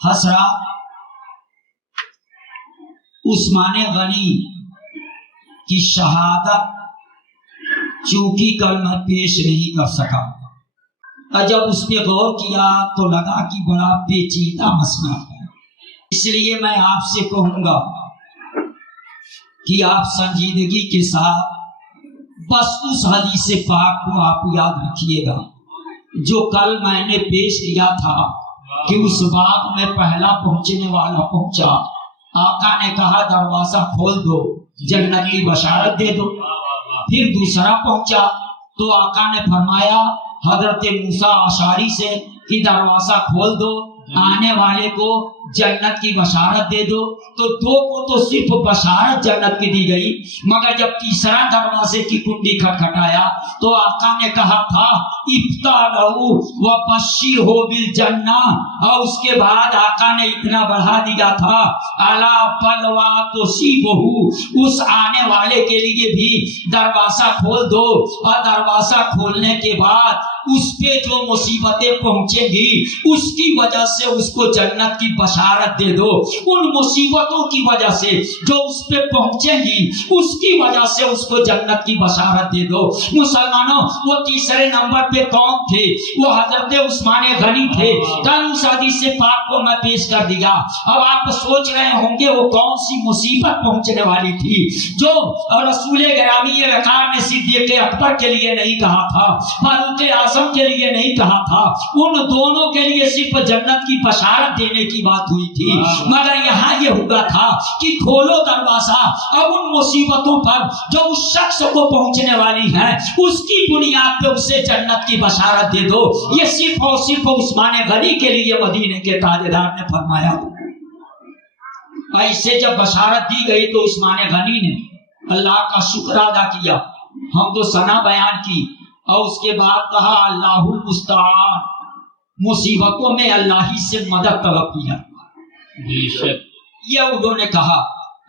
حضرات عثمان غنی کی شہادت چونکہ کل میں پیش نہیں کر سکا، اور جب اس پہ غور کیا تو لگا کہ بڑا پیچیدہ مسئلہ ہے، اس لیے میں آپ سے کہوں گا کہ آپ سنجیدگی کے ساتھ بس اس حدیث پاک کو آپ یاد رکھیے گا جو کل میں نے پیش کیا تھا کہ اس باغ میں پہلا پہنچنے والا پہنچا، آقا نے کہا دروازہ کھول دو، جنت کی بشارت دے دو۔ پھر دوسرا پہنچا تو آقا نے فرمایا حضرت موسیٰ اشعری سے کہ دروازہ کھول دو، آنے والے کو جنت کی بشارت دے دو۔ تو دو کو تو صرف بشارت جنت کی دی گئی، مگر جب تیسرا دروازے کی کنڈی کھٹکھٹایا تو آقا نے کہا تھا افتح لہو وبشرہ بالجنہ، اور اس کے بعد آقا نے اتنا بڑھا دیا تھا الا بلوا تصیبہ، اس آنے والے کے لیے بھی دروازہ کھول دو، اور دروازہ کھولنے کے بعد اس پہ جو مصیبتیں پہنچے گی اس کی وجہ سے اس کو جنت کی بشارت دے دو، ان مصیبتوں کی وجہ سے جو اس پہ پہنچے گی اس کی وجہ سے اس کو جنت کی بشارت دے دو۔ مسلمانوں وہ تیسرے نمبر پہ کون تھے؟ وہ حضرت عثمان غنی تھے۔ کل اس حدیث پاک کو میں پیش کر دیا، اب آپ سوچ رہے ہوں گے وہ کون سی مصیبت پہنچنے والی تھی جو رسول گرامی وقار نے صدیق اکبر کے لیے نہیں کہا تھا، فاروق اعظم کے لیے نہیں کہا تھا، ان دونوں کے لیے صرف جنت کی بشارت دینے کی بات ہوئی تھی، مگر یہاں یہ ہوا تھا کہ کھولو دروازہ، اب ان مصیبتوں پر جو اس شخص کو پہنچنے والی ہیں اس کی بنیاد پہ اسے جنت کی بشارت دے دو۔ یہ صرف اور صرف عثمان غنی کے لیے مدینے کے تاجدار نے فرمایا۔ ایسے جب بشارت دی گئی تو عثمان غنی نے اللہ کا شکر ادا کیا، ہم تو ثنا بیان کی، اور اس کے بعد کہا اللہ المستعان، مصیبتوں میں اللہ ہی سے مدد طلب کیا۔ یہ انہوں نے کہا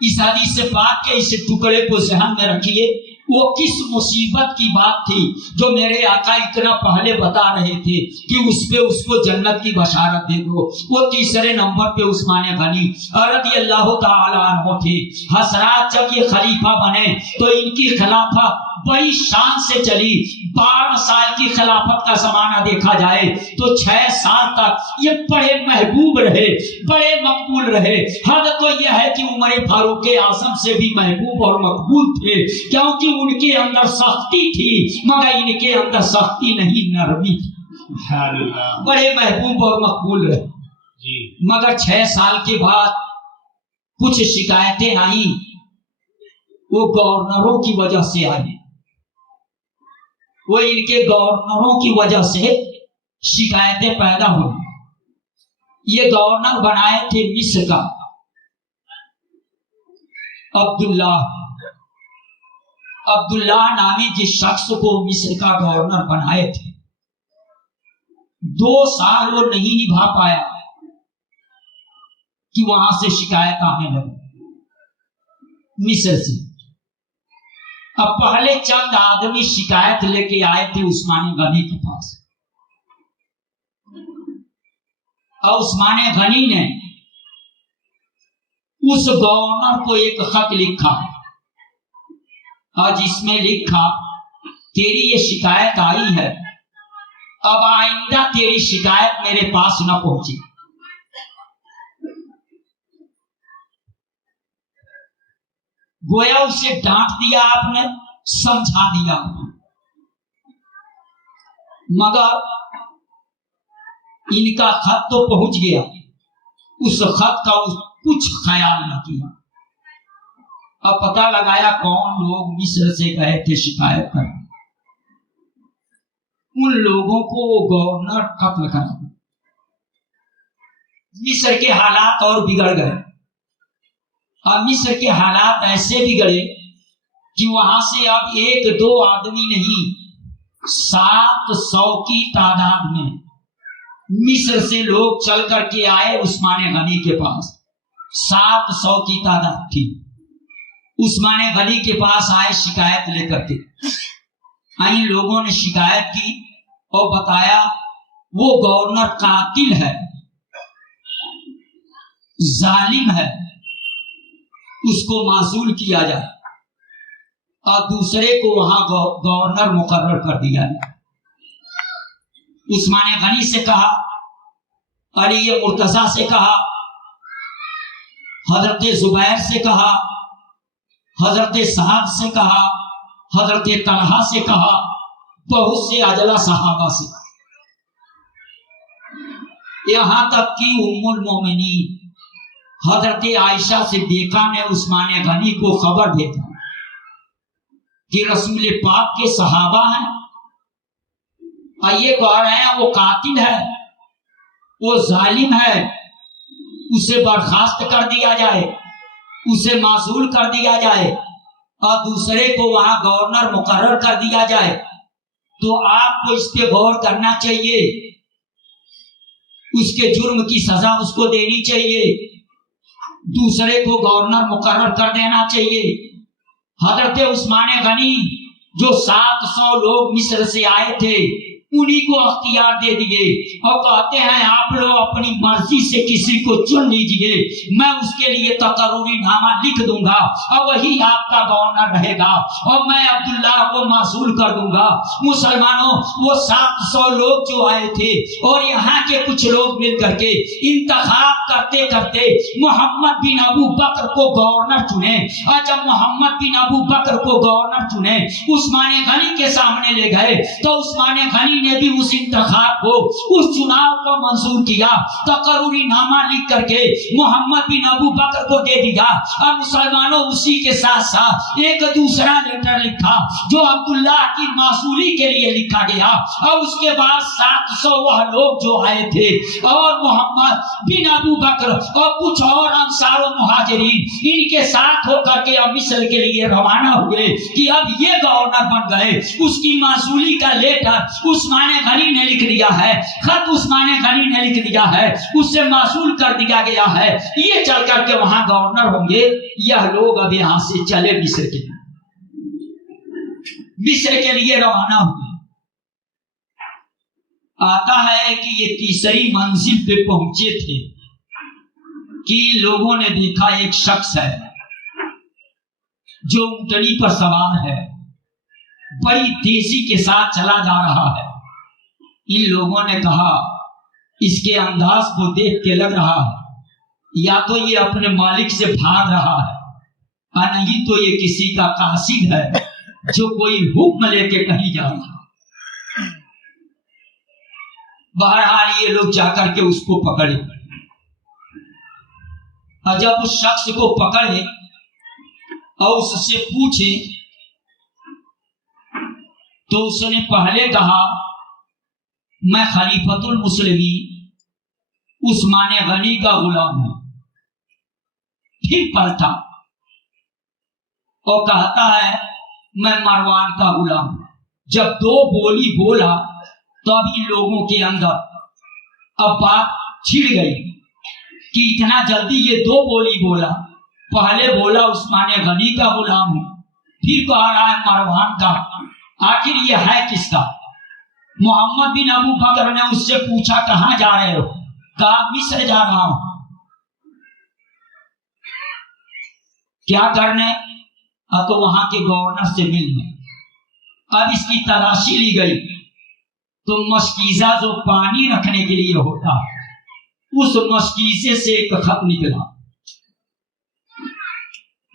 اس حدیث پاک کے اس ٹکڑے کو ذہن میں رکھیے، وہ کس مصیبت کی بات تھی جو میرے آقا اتنا پہلے بتا رہے تھے کہ اس پہ اس کو جنت کی بشارت دے دو۔ وہ تیسرے نمبر پہ عثمان غنی رضی اللہ تعالی عنہ تھے۔ حضرات جب یہ خلیفہ بنے تو ان کی خلافت بڑی شان سے چلی، 12 سال کی خلافت کا زمانہ دیکھا جائے تو 6 سال تک یہ بڑے محبوب رہے، بڑے مقبول رہے۔ حد تو یہ ہے کہ عمر فاروق اعظم سے بھی محبوب اور مقبول تھے، کیونکہ ان کے اندر سختی تھی مگر ان کے اندر سختی نہیں، نرمی تھی۔ بڑے محبوب اور مقبول رہے، مگر 6 سال کے بعد کچھ شکایتیں آئیں، وہ گورنروں کی وجہ سے آئی، وہ ان کے گورنروں کی وجہ سے شکایتیں پیدا ہوئی۔ یہ گورنر بنائے تھے مصر کا عبداللہ نامی جس شخص کو مصر کا گورنر بنائے تھے، 2 سال وہ نہیں نبھا پایا کہ وہاں سے شکایت آنے لگی مصر سے۔ اب پہلے چند آدمی شکایت لے کے آئے تھے عثمان غنی کے پاس، اور عثمان غنی نے اس گورنر کو ایک خط لکھا، اور جس میں لکھا تیری یہ شکایت آئی ہے، اب آئندہ تیری شکایت میرے پاس نہ پہنچی۔ گویا اسے ڈانٹ دیا آپ نے، سمجھا دیا، مگر ان کا خط تو پہنچ گیا، اس خط کا کچھ خیال نہ کیا۔ اب پتہ لگایا کون لوگ مصر سے گئے تھے شکایت کر، ان لوگوں کو وہ گورنر قتل کرا۔ مصر کے حالات اور بگڑ گئے، اور مصر کے حالات ایسے بگڑے کہ وہاں سے اب 1-2 آدمی نہیں، 700 کی تعداد میں مصر سے لوگ چل کر کے آئے عثمان غنی کے پاس۔ 700 کی تعداد تھی، عثمان غنی کے پاس آئے شکایت لے کر کے۔ ان لوگوں نے شکایت کی اور بتایا وہ گورنر قاتل ہے، ظالم ہے اس کو معزول کیا جائے اور دوسرے کو وہاں گورنر مقرر کر دیا جائے۔ عثمان غنی سے کہا، علی مرتضیٰ سے کہا، حضرت زبیر سے کہا، حضرت سعد سے کہا، حضرت طلحہ سے کہا، بہت سے اجلا صحابہ سے، یہاں تک کہ ام المومنین حضرت عائشہ صدیقہ نے عثمان غنی کو خبر بھیجا کہ رسول پاک کے صحابہ ہیں اور یہ کہہ رہے ہیں وہ قاتل ہے، وہ ظالم ہے، اسے برخاست کر دیا جائے، اسے معزول کر دیا جائے اور دوسرے کو وہاں گورنر مقرر کر دیا جائے۔ تو آپ کو اس پہ غور کرنا چاہیے، اس کے جرم کی سزا اس کو دینی چاہیے، دوسرے کو گورنر مقرر کر دینا چاہیے۔ حضرت عثمان غنی جو 700 لوگ مصر سے آئے تھے انہی کو اختیار دے دیے اور کہتے ہیں آپ لوگ اپنی مرضی سے کسی کو چن لیجئے، میں اس کے لیے تقرری نامہ لکھ دوں گا اور وہی آپ کا گورنر رہے گا اور میں عبداللہ کو معزول کر دوں گا۔ مسلمانوں، وہ 700 لوگ جو آئے تھے اور یہاں کے کچھ لوگ مل کر کے انتخاب کرتے کرتے محمد بن ابو بکر کو گورنر چنے اور جب محمد بن ابو بکر کو گورنر چنے عثمان غنی کے سامنے لے گئے تو عثمان غنی نے بھی اس انتخاب کو، اس چناؤ کو منظور کیا، تقرری نامہ لکھ کر کے محمد بن ابو بکر کو دے دیا اور مسلمانوں اسی کے ساتھ ساتھ ایک دوسرا لیٹر لکھا جو عبداللہ کی معزولی کے لیے لکھا گیا اور اس کے بعد 700 وہ لوگ جو آئے تھے اور محمد بن ابو بکر اور کچھ اور انصار و مہاجرین ان کے ساتھ ہو کر کے مصر کے لیے روانہ ہوئے کہ اب یہ گورنر بن گئے۔ اس کی معزولی کا لیٹر عثمان غنی نے لکھ دیا ہے، خط عثمان غنی نے لکھ دیا ہے، اس سے معزول کر دیا گیا ہے، یہ چل کر کے وہاں گورنر ہوں گے۔ یہ لوگ اب یہاں سے چلے مصر کے لیے روانہ ہوئے۔ آتا ہے کہ یہ تیسری منزل پہ پہنچے تھے کہ لوگوں نے دیکھا ایک شخص ہے جو اونٹنی پر سوار ہے، بڑی تیزی کے ساتھ چلا جا رہا ہے۔ ان لوگوں نے کہا اس کے انداز کو دیکھ کے لگ رہا ہے یا تو یہ اپنے مالک سے بھاگ رہا ہے اور نہیں تو یہ کسی کا قاصد ہے جو کوئی حکم لے کے کہیں جا رہا ہے۔ بہرحال یہ لوگ جا کر کے اس کو پکڑے اور جب اس شخص کو پکڑے اور اس سے پوچھے تو اس نے پہلے کہا میں خلیفۃ المسلمین عثمان غنی کا غلام ہوں، پھر پلٹا اور کہتا ہے میں مروان کا غلام ہوں۔ جب دو بولی بولا تو اب ان لوگوں کے اندر اب بات چھڑ گئی کہ اتنا جلدی یہ دو بولی بولا، پہلے بولا عثمان غنی کا غلام ہوں، پھر کہا رہا ہے مروان کا، آخر یہ ہے کس کا؟ محمد بن ابو بکر نے اس سے پوچھا کہاں جا رہے ہو؟ کہا مصر جا رہا ہوں۔ کیا کرنے؟ تو وہاں کے گورنر سے ملنے۔ اب اس کی تلاشی لی گئی تو مشکیزہ جو پانی رکھنے کے لیے ہوتا اس مشکیزے سے ایک خط نکلا۔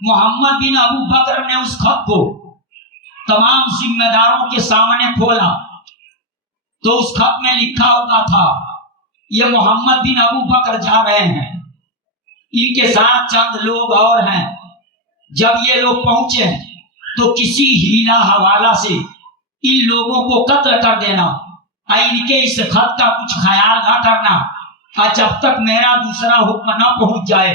محمد بن ابو بکر نے اس خط کو تمام ذمہ داروں کے سامنے کھولا تو اس خط میں لکھا ہوتا تھا یہ محمد بن ابو بکر جا رہے ہیں، ان کے ساتھ چند لوگ اور ہیں، جب یہ لوگ پہنچے تو کسی ہیلا حوالہ سے ان لوگوں کو قتل کر دینا، ان کے اس خط کا کچھ خیال نہ کرنا، اور جب تک میرا دوسرا حکم نہ پہنچ جائے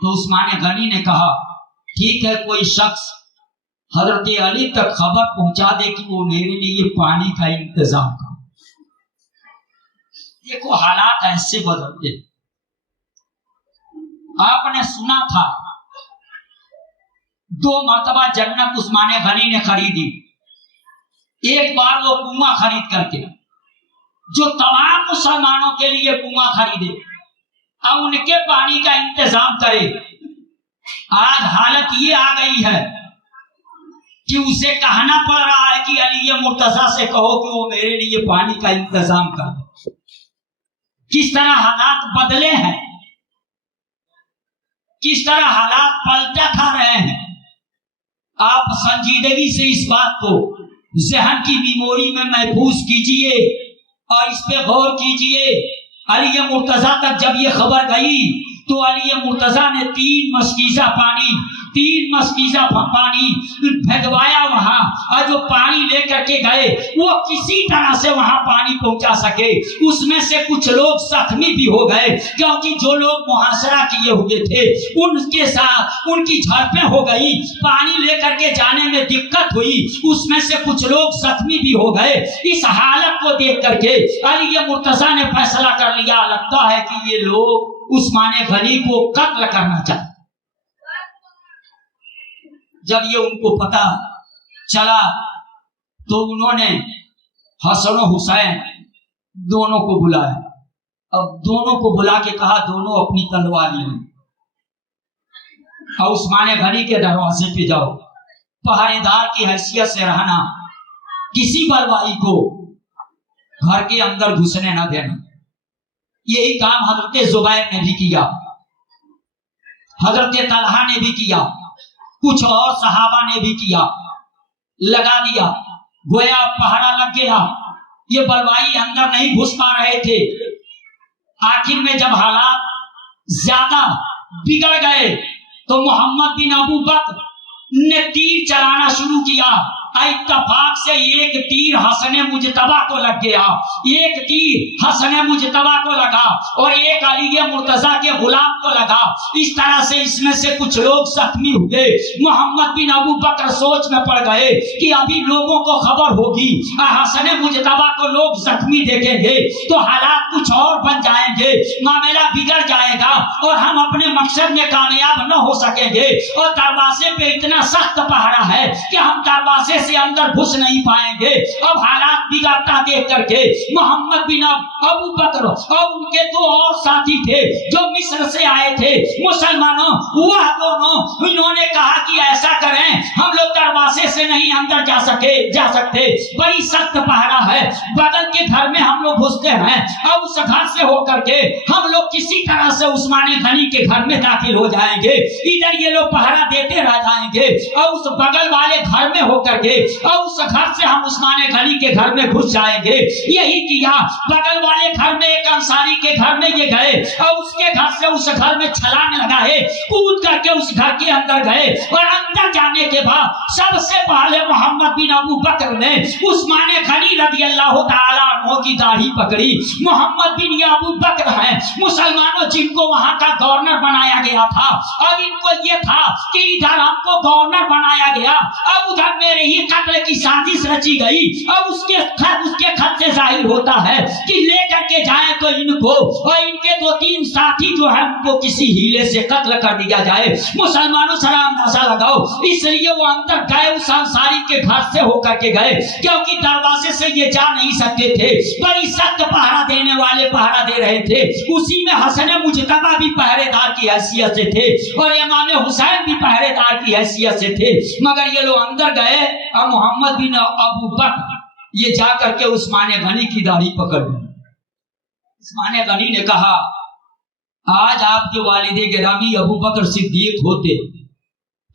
تو عثمان غنی نے کہا ٹھیک ہے کوئی شخص حضرت علی تک خبر پہنچا دے کہ وہ میرے لیے پانی کا انتظام کرے۔ دیکھو حالات ایسے بدلتے۔ آپ نے سنا تھا 2 مرتبہ جنت عثمان غنی نے خریدی۔ ایک بار وہ کنواں خرید کر کے جو تمام مسلمانوں کے لیے کنواں خریدے اور ان کے پانی کا انتظام کرے۔ آج حالت یہ آ گئی ہے کہ اسے کہنا پڑ رہا ہے کہ علی مرتضیٰ سے کہو کہ وہ میرے لیے پانی کا انتظام کر۔ کس طرح حالات بدلے ہیں، کس طرح حالات پلٹا کھا رہے ہیں۔ آپ سنجیدگی سے اس بات کو ذہن کی میموری میں محفوظ کیجئے اور اس پہ غور کیجئے۔ علی مرتضیٰ تک جب یہ خبر گئی تو علی مرتضیٰ نے 3 مشکیزہ پانی بھجوایا وہاں، اور جو پانی لے کر کے گئے وہ کسی طرح سے وہاں پانی پہنچا سکے۔ اس میں سے کچھ لوگ زخمی بھی ہو گئے کیونکہ جو لوگ محاصرہ کیے ہوئے تھے ان کے ساتھ ان کی جھڑپیں ہو گئی، پانی لے کر کے جانے میں دقت ہوئی، اس میں سے کچھ لوگ زخمی بھی ہو گئے۔ اس حالت کو دیکھ کر کے علی مرتضیٰ نے فیصلہ کر لیا لگتا ہے کہ یہ لوگ عثمان غنی کو قتل کرنا چاہتے۔ جب یہ ان کو پتا چلا تو انہوں نے حسن و حسین دونوں کو بلایا۔ اب دونوں کو بلا کے کہا دونوں اپنی تلوار لیں اور عثمان غنی کے دروازے پہ جاؤ، پہرے دار کی حیثیت سے رہنا، کسی بلوائی کو گھر کے اندر گھسنے نہ دینا۔ یہی کام حضرت زبیر نے بھی کیا، حضرت طلحہ نے بھی کیا، کچھ اور صحابہ نے بھی کیا، لگا دیا، گویا پہرا لگ گیا۔ یہ بلوائی اندر نہیں گھس پا رہے تھے۔ آخر میں جب حالات زیادہ بگڑ گئے تو محمد بن ابو بکر نے تیر چلانا شروع کیا۔ اتفاق سے ایک تیر حسن مجتبیٰ کو لگ گیا، ایک تیر حسن مجتبیٰ کو لگا اور ایک علی مرتضیٰ کے غلام کو لگا۔ اس طرح سے اس میں سے کچھ لوگ زخمی ہوئے۔ محمد بن ابو بکر سوچ میں پڑ گئے کہ ابھی لوگوں کو خبر ہوگی حسن مجتبیٰ کو لوگ زخمی دیکھیں گے تو حالات کچھ اور بن جائیں گے، معاملہ بگڑ جائے گا اور ہم اپنے مقصد میں کامیاب نہ ہو سکیں گے۔ اور دروازے پہ اتنا سخت پہرا ہے کہ ہم دروازے سے اندر گھس نہیں پائیں گے۔ اب حالات بگڑتا دیکھ کر کے محمد بن ابو بکر اور ان کے 2 اور ساتھی تھے جو مصر سے آئے تھے مسلمانوں، وہ دونوں انہوں نے کہا کہ ایسا کریں ہم لوگ دروازے سے نہیں اندر جا سکتے، بڑی سخت پہرا ہے، بغل کے گھر میں ہم لوگ گھستے ہیں اور اس گھر سے ہو کر کے ہم لوگ کسی طرح سے عثمان غنی کے گھر میں داخل ہو جائیں گے، ادھر یہ لوگ پہرا دیتے رہ جائیں گے اور اس بغل والے گھر میں ہو کر کے اور اس گھر سے ہم عثمان غنی کے گھر میں گھس جائیں گے۔ یہی کیا، بغل والے گھر میں ایک انصاری کے گھر میں یہ گئے اور اس کے گھر سے اس گھر میں چھلانگ لگائے، کود کر کے اس گھر کے اندر گئے اور اندر جانے کے بعد سب سے پہلے محمد بن ابو بکر نے عثمان غنی رضی اللہ تعالیٰ عنہ کی داڑھی پکڑی۔ محمد بن ابو بکر ہیں مسلمانوں جن کو وہاں کا گورنر بنایا گیا تھا، اور ان کو یہ تھا کہ ادھر ہم کو گورنر بنایا گیا اور ادھر میرے ہی قتل کی سازش رچی گئی، اور اس کے خط سے ظاہر ہوتا ہے کہ لے کر کے جائیں تو ان کو اور ان کے 2-3 ساتھی جو ہیں ان کو کسی ہیلے سے قتل کر دیا جائے۔ مسلمانوں سلام اندازہ لگاؤ، اس لیے وہ اندر گئے، اس انصاری کے گھر سے ہو کر کے گئے کیونکہ دروازے سے یہ جا نہیں سکتے تھے، بڑی سخت پہرا دینے والے پہرا دے رہے تھے۔ اسی میں حسن مجتبیٰ بھی پہرے دار کی حیثیت سے تھے اور امام حسین بھی پہرے دار کی حیثیت سے تھے، مگر یہ لوگ اندر گئے اور محمد بن ابو بکر یہ جا کر کے عثمان غنی کی داڑھی پکڑ لی۔ عثمان غنی نے کہا آج آپ کے والد گرامی ابو بکر صدیق ہوتے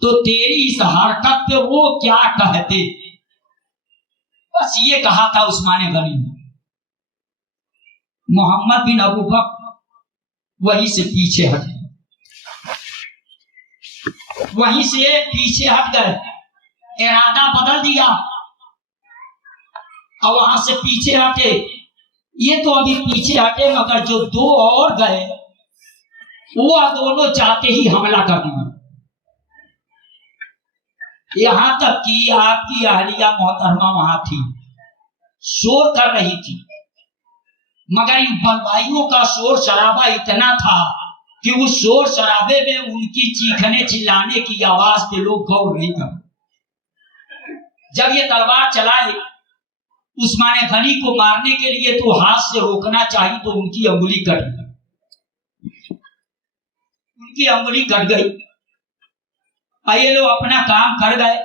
تو تیری اس حرکت پہ وہ کیا کہتے؟ بس یہ کہا تھا عثمان غنی نے۔ محمد بن ابو بکر وہیں سے پیچھے ہٹ گئے، وہیں سے پیچھے ہٹ گئے، ارادہ بدل دیا اور وہاں سے پیچھے ہٹے۔ یہ تو ابھی پیچھے ہٹے، مگر جو 2 اور گئے وہ دونوں چاہتے ہی حملہ کر دیا، یہاں تک کہ آپ کی اہلیہ محترمہ وہاں تھی، شور کر رہی تھی، مگر ان بلوائیوں کا شور شرابہ اتنا تھا کہ اس شور شرابے میں ان کی چیخنے چلانے کی آواز پہ لوگ غور نہیں کر۔ جب یہ تلوار چلائے عثمان غنی کو مارنے کے لیے تو ہاتھ سے روکنا چاہی تو ان کی انگلی کٹ گئی، ان کی انگلی کٹ گئی، یہ لوگ اپنا کام کر گئے،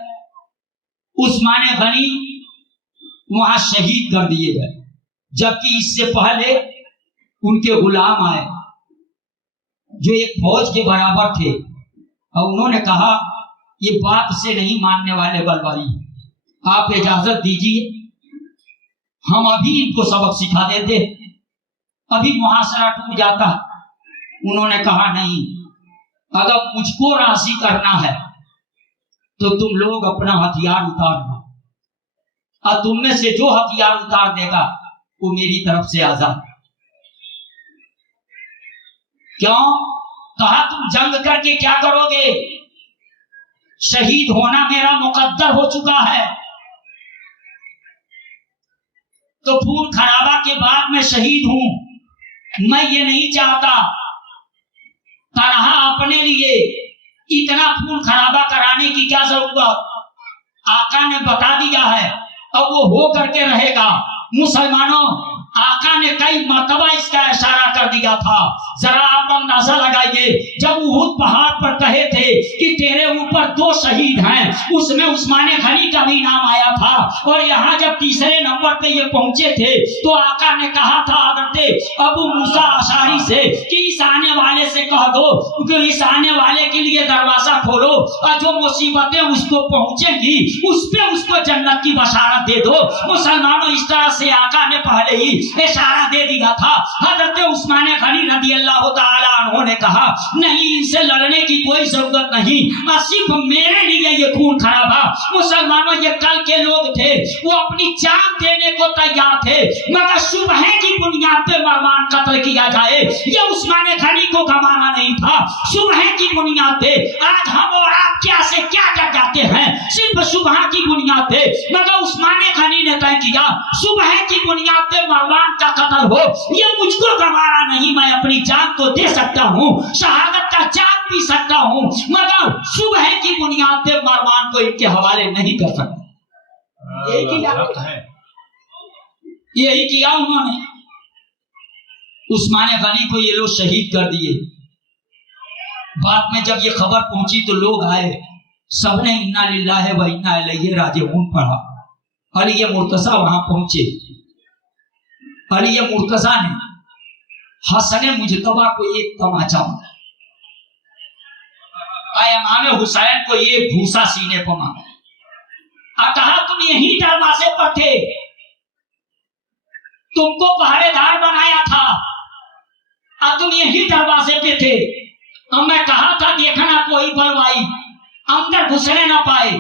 عثمان غنی وہاں شہید کر دیے گئے، جبکہ اس سے پہلے ان کے غلام آئے جو ایک فوج کے برابر تھے، اور انہوں نے کہا یہ باپ سے نہیں ماننے والے بلوائی، آپ اجازت دیجیے ہم ابھی ان کو سبق سکھا دیتے، ابھی محاصرہ ٹوٹ جاتا۔ انہوں نے کہا نہیں، اگر مجھ کو راضی کرنا ہے تو تم لوگ اپنا ہتھیار اتار دو، اور تم میں سے جو ہتھیار اتار دے گا وہ میری طرف سے آزاد۔ کیوں؟ کہا تم جنگ کر کے کیا کرو گے؟ شہید ہونا میرا مقدر ہو چکا ہے، تو خون خرابہ کے بعد میں شہید ہوں، میں یہ نہیں چاہتا تنہا اپنے لیے اتنا خون خرابہ کرانے کی کیا ضرورت؟ آقا نے بتا دیا ہے اور وہ ہو کر کے رہے گا۔ مسلمانوں، آقا نے کئی مرتبہ اس کا اشارہ کر دیا تھا، ذرا آپ اندازہ لگائیے، جب احد پہاڑ پر کہے تھے کہ تیرے اوپر 2 شہید ہیں، اس میں عثمان غنی کا بھی نام آیا تھا، اور یہاں جب تیسرے نمبر پہ یہ پہنچے تھے تو آقا نے کہا تھا حضرت ابو موسیٰ اشعری سے کہ اس آنے والے سے کہہ دو کہ اس آنے والے کے لیے دروازہ کھولو، اور جو مصیبتیں اس کو پہنچیں گی اس پہ اس کو جنت کی بشارت دے دو۔ مسلمانوں، اس طرح سے آقا نے پہلے ہی اشارہ دے دیا تھا۔ حضرت عثمان غنی رضی اللہ تعالی عنہ نے کہا نہیں، ان سے لڑنے کی کوئی ضرورت نہیں، صرف میرے لیے یہ خون خرابہ۔ مسلمانوں، یہ کل کے لوگ تھے، وہ اپنی جان دینے کو تیار تھے، مگر شبہ کی بنیاد پہ مروان قتل کیا جائے یہ عثمان غنی کو گمانا نہیں تھا، شبہ کی بنیاد پہ۔ آج ہم اور آپ کیا سے کیا کر جاتے ہیں صرف شبہ کی بنیاد پہ، مگر عثمان غنی نے طے کیا شبہ کی بنیاد پہ مروان کا قتل ہو یہ مجھ کو گوارا نہیں، میں اپنی جان تو دے سکتا ہوں، شہادت کا جام پی سکتا ہوں، مگر شبہ کی بنیاد پہ مروان کو ان کے حوالے نہیں کر سکتا۔ یہی کیا انہوں نے، عثمان غنی کو یہ لوگ شہید کر دیے۔ بعد میں جب یہ خبر پہنچی تو لوگ آئے، سب نے انا للہ و انا الیہ راجعون پڑھا۔ علی مرتضیٰ وہاں پہنچے، علی مرتضیٰ نے حسن مجتبیٰ کو ایک تماچا مارا، امام حسین کو ایک گھوسا سینے پر مارا، اور کہا تم یہی دروازے پر تھے، تم کو پہرے دار بنایا تھا اور تم یہی دروازے پہ تھے، اور میں کہا تھا دیکھنا کوئی بلوائی اندر گھسنے نہ پائے،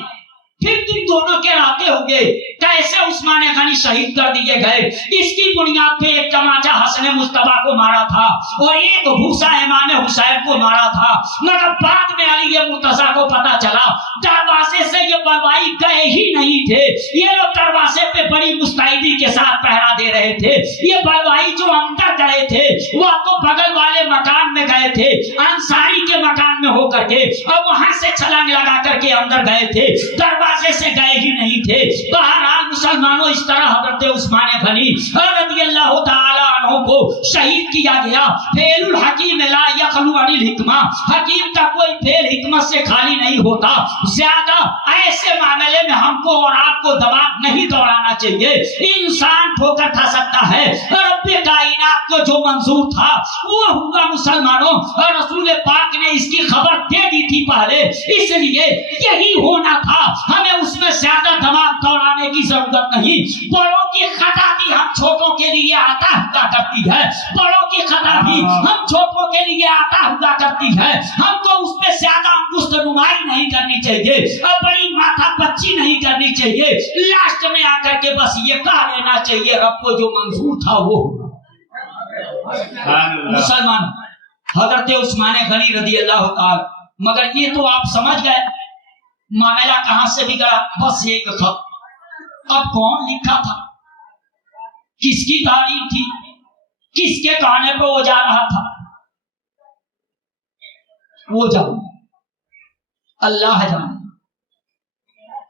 پھر تم دونوں کے راتے ہوگے۔ کیسے عثمان غنی شہید کر دیے گئے؟ اس کی بنیاد پہ ایک تماچا حسن مجتبیٰ کو مارا تھا اور ایک بھوسا امام حسین کو مارا تھا، مگر بعد میں علی مرتضیٰ کو پتا چلا دروازے سے یہ بلوائی گئے ہی نہیں تھے، یہ لوگ دروازے پہ بڑی مستعدی کے ساتھ پہرا دے رہے تھے، یہ بلوائی جو اندر گئے تھے وہ تو بغل والے مکان میں گئے تھے، انصاری کے مکان میں ہو کر کے، اور وہاں سے چھلانگ لگا کر کے اندر گئے تھے، دروازے سے گئے ہی نہیں تھے۔ بہرحال مسلمانوں، اس طرح حضرت عثمان غنی رضی اللہ تعالی عنہ کو شہید کیا گیا۔ فعل الحکیم لا یخلو عن الحکمہ، حکیم کا کوئی فعل حکمت سے خالی نہیں ہوتا۔ زیادہ ایسے معاملے میں ہم کو اور آپ کو دماغ نہیں دوڑانا چاہیے، انسان ٹھوکر کھا سکتا ہے، رب کائنات کو جو منظور تھا وہ ہوا۔ مسلمانوں، اور رسول پاک نے اس کی خبر دے دی تھی پہلے، اس لیے یہی ہونا تھا، ہمیں اس میں زیادہ دماغ دوڑانے کی ضرورت نہیں۔ بڑوں کی خطا بھی ہم چھوٹوں کے لیے آتا ہوا کرتی ہے، بڑوں کی خطا بھی ہم چھوٹوں کے لیے آتا ہوا کرتی ہے، ہم کو اس پہ زیادہ انگشت نمائی نہیں کرنی چاہیے اور بڑی ماتھا پچی نہیں کرنی چاہیے، لاسٹ میں آ کر کے بس یہ کہہ لینا چاہیے رب کو جو منظور تھا وہ ہوا۔ مسلمان، حضرت عثمان غنی رضی اللہ تعالی. مگر یہ تو آپ سمجھ گئے معاملہ کہاں سے بگڑا. بس ایک خط. اب کون لکھا تھا, کس کی تعریف تھی, کس کے کہنے پہ وہ جا رہا تھا, وہ جاؤ اللہ جانے.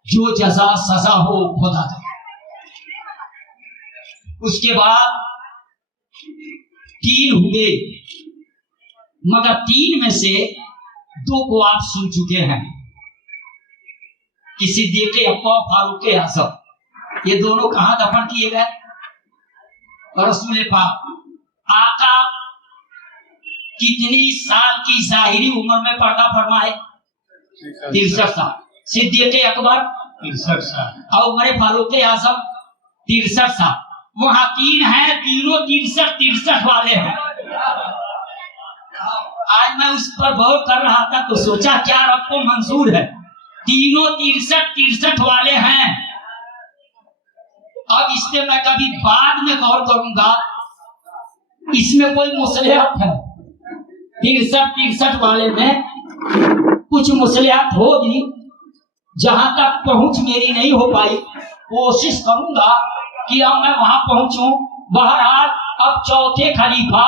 جو جزا سزا ہو خدا جانے. اس کے بعد 3 ہوئے, مگر 3 میں سے 2 کو آپ سن چکے ہیں کہ صدیق اکبر فاروق اعظم. یہ دونوں کہاں دفن کیے گئے؟ رسول پاک آقا کتنی سال کی ظاہری عمر میں پردہ فرمائے؟ 63 سال. صدیق اکبر 63 سال اور عمر فاروق اعظم 63 سال. وہاں 3 ہیں, تینوں 63 والے ہیں. آج میں اس پر غور کر رہا تھا تو سوچا کیا رب کو منظور ہے, تینوں 63 والے ہیں. اب اس پہ میں کبھی بعد میں غور کروں گا, اس میں کوئی مصلحت ہے 63 والے میں کچھ مصلحت ہوگی. جہاں تک پہنچ میری نہیں ہو پائی کوشش کروں گا کہ اب میں وہاں پہنچوں. بہرحال اب چوتھے خلیفہ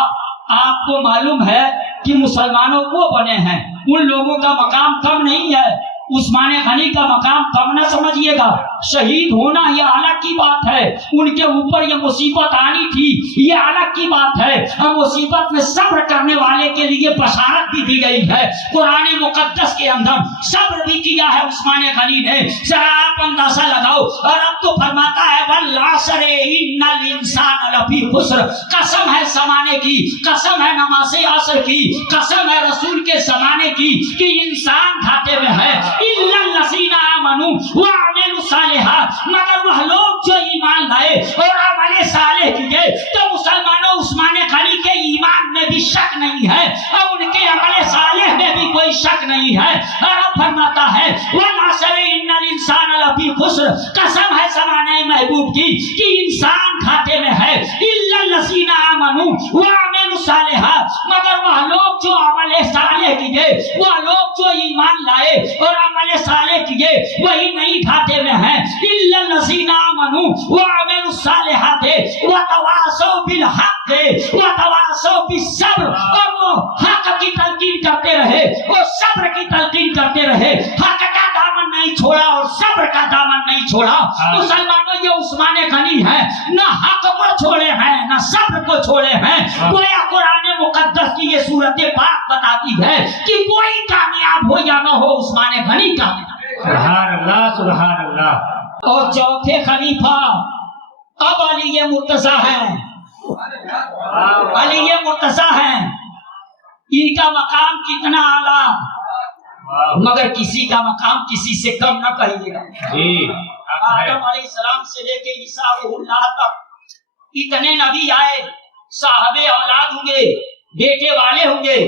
آپ کو معلوم ہے کہ مسلمانوں وہ بنے ہیں, ان لوگوں کا مقام کم نہیں ہے. عثمان غنی کا مقام کم نہ سمجھیے گا. شہید ہونا یہ الگ کی بات ہے, ان کے اوپر یہ مصیبت آنی تھی یہ الگ کی بات ہے. ہم مصیبت میں صبر کرنے والے کے لیے بشارت بھی دی گئی ہے قرآن مقدس کے اندر. صبر بھی کیا ہے عثمان غنی نے. ذرا آپ اندازہ لگاؤ. اور اب تو فرماتا ہے والعصر ان الانسان لفی خسر. قسم ہے زمانے کی, قسم ہے نماز عصر کی, قسم ہے رسول کے زمانے کی کہ انسان گھاٹے میں ہے. الا الذین آمنوا وعملوا الصالحات, مگر وہ لوگ جو ایمان لائے اور عمل صالح کیے. تو مسلمانوں عثمان غنی کے ایمان میں بھی شک نہیں ہے اور ان کے عمل صالح میں بھی کوئی شک نہیں ہے. اور اب فرماتا ہے والعصر ان الانسان لفی خسر. قسم ہے زمانے محبوب کی کہ انسان گھاٹے میں ہے. الا الذین آمنوا وعملوا الصالحات, مگر وہ لوگ جو عمل صالح کیے, وہ لوگ جو ایمان لائے اور عمل صالح کیے وہی نہیں گھاٹے میں ہیں. الا الذین آمنوا وعملوا الصالحات وتواصوا بالحق وتواصوا بالصبر. اور وہ حق کی تلقین کرتے رہے, وہ صبر کی تلقین کرتے رہے. حق کا دامن نہیں چھوڑا اور صبر کا دامن نہیں چھوڑا. مسلمانوں یہ عثمان غنی ہے, نہ حق کو چھوڑے ہیں نہ صبر کو چھوڑے ہیں. گویا قرآن مقدس کی یہ صورت پاک بتاتی ہے کہ کوئی کامیاب ہو یا نہ ہو عثمان غنی کامیاب. سبحان اللہ سبحان اللہ. اور چوتھے خلیفہ اب علی مرتضی ہیں. علی مرتضی ہیں. ان کا مقام کتنا اعلیٰ, مگر کسی کا مقام کسی سے کم نہ کہیے گا. آدم علیہ السلام سے لے کے عیسیٰ روح اللہ تک اتنے نبی آئے, صاحب اولاد ہوں گے, بیٹے والے ہوں گے,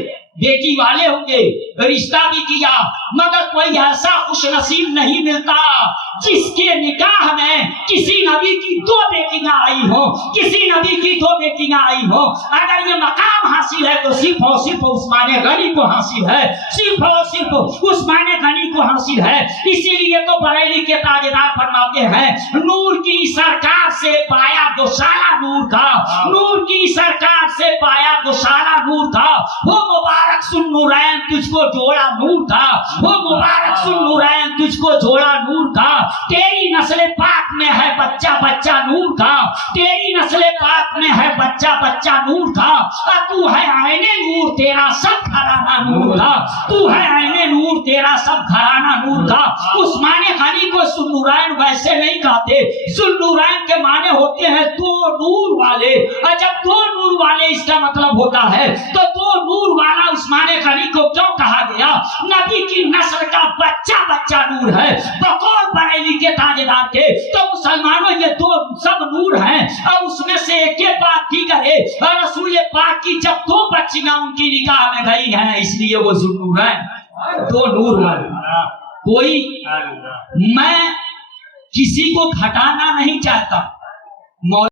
بیٹی والے ہوں گے, رشتہ بھی کیا, مگر کوئی ایسا خوش نصیب نہیں ملتا جس کے نکاح میں کسی نبی کی 2 بیٹیاں آئی ہو, کسی نبی کی 2 بیٹیاں آئی ہو. اگر یہ مقام حاصل ہے تو صرف اور صرف عثمان غنی کو حاصل ہے, صرف اور صرف عثمان غنی کو حاصل ہے. اسی لیے تو بریلی کے تاجدار فرماتے ہیں نور کی سرکار سے پایا دوشالہ نور کا, نور کی سرکار سے پایا دوشالہ نور کا. وہ مبارک سن نورین تجھ کو جوڑا نور کا, وہ مبارک سن نورین تجھ کو جوڑا نور کا. تیری نسل پاک میں ہے بچہ بچہ نور کا, تیری نسل پاک میں ہے بچہ بچہ نور کا. تو ہے عین نور تیرا سب گھرانہ نور کا, تو ہے عین نور تیرا سب گھرانہ نور کا. عثمان غنی کو سن نورین ویسے نہیں کہتے. سن نورین کے معنی ہوتے ہیں 2 نور والے. اور جب 2 نور والے اس کا مطلب ہوتا ہے تو 2 نور والا عثمان غنی کو کیوں کہا گیا؟ نبی کی نسل کا بچہ بچہ نور ہے بقول بریلی کے تاجدار کے. تو مسلمانوں یہ 2 سب نور ہیں اور اس میں سے ایک کے بعد دیگر ہے. اور رسول پاک کی جب 2 بچیاں ان کی نکاح میں گئی ہیں اس لیے وہ ذوالنور ہیں, 2 نور والے. کوئی میں کسی کو گھٹانا نہیں چاہتا.